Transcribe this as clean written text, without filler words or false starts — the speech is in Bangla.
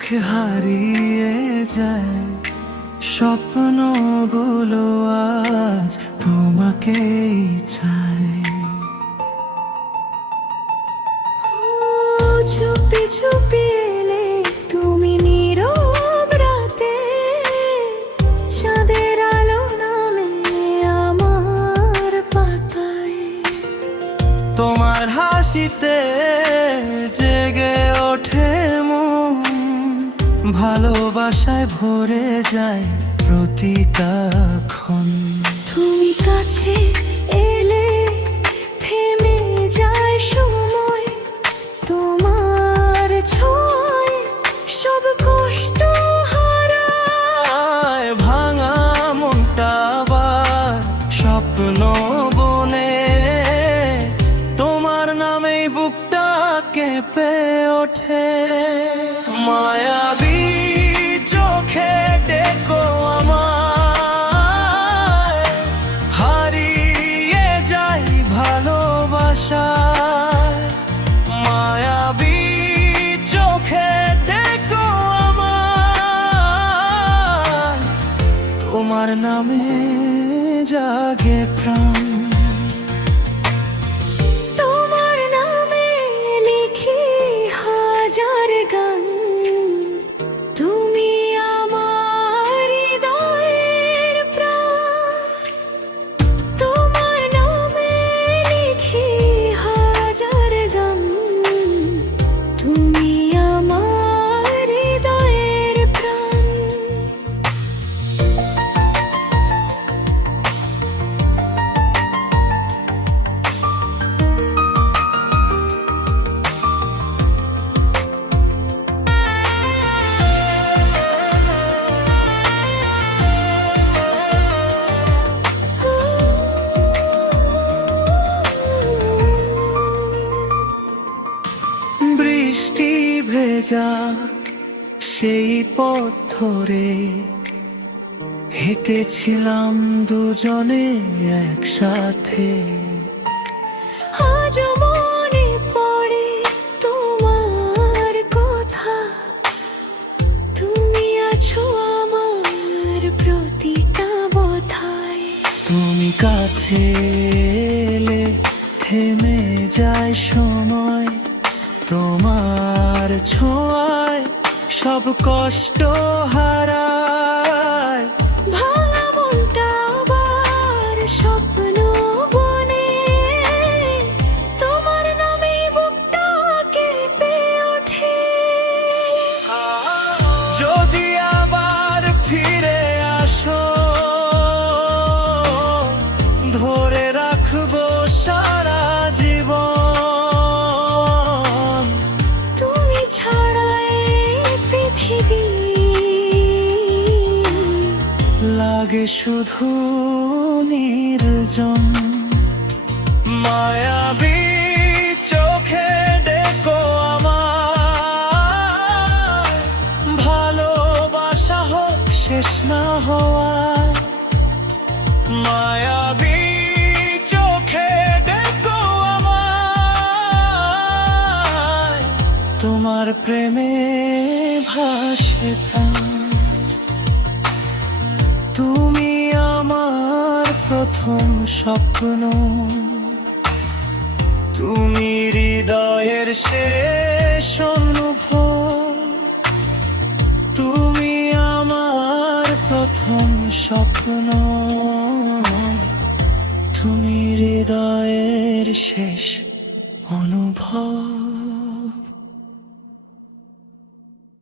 চোখে হারিয়ে যায় স্বপ্নগুলো, আজ তোমাকেই চাই। চুপি চুপি এলে তুমি নীরব রাতে, চাঁদের আলো নামে আমার পাতায়। তোমার হাসিতে জেগে ওঠে মন, ভালোবাসায় ভরে যায় প্রতিটা ক্ষণ। তুমি কাছে এলে থেমে যায় সময়, তোমার ছোঁয়ায় সব কষ্ট হারায়। ভাঙা মনটা আবার স্বপ্ন বনে, তোমার নামেই বুকটা কেঁপে ওঠে। মায়াবী চোখে দেখো আমায়, হারিয়ে যাই ভালোবাসায়। মায়াবী চোখে দেখো আমায়, তোমার নামে জাগে প্রাণ। তোমার নামে লিখি হাজার গান, তুমি আমার হৃদয়ের প্রাণ। তোমার নামে লিখি হাজার গান, তুমি আমার হৃদয়ের প্রাণ। বৃষ্টি ভেজা সেই পথ ধরে হেঁটেছিলাম দুজনে একসাথে। আজও মনে পড়ে তোমার কথা, তুমি আছো আমার প্রতিটা কথায়। তুমি কাছে এলে থেমে যায় সময়, তোমার ছোঁয়ায় সব কষ্ট হারায়। ভাঙা মনটা আবার স্বপ্ন বনে, তোমার নামে বুকটা কেঁপে ওঠে। যদি আবার ফিরে আসো, ধরে রাখবো সারা জীবন। তুমি ছাড়া এই পৃথিবী লাগে শুধু নির্জন। মায়াবী চোখে দেখো আমায়, ভালোবাসা হোক শেষ না হওয়া। মায়াবী চোখে দেখো আমায়, তোমার প্রেমে ভাসে প্রাণ। তুমি আমার প্রথম স্বপ্ন, তুমি হৃদয়ের শেষ অনুভব। তুমি আমার প্রথম স্বপ্ন, তুমি হৃদয়ের শেষ অনুভব।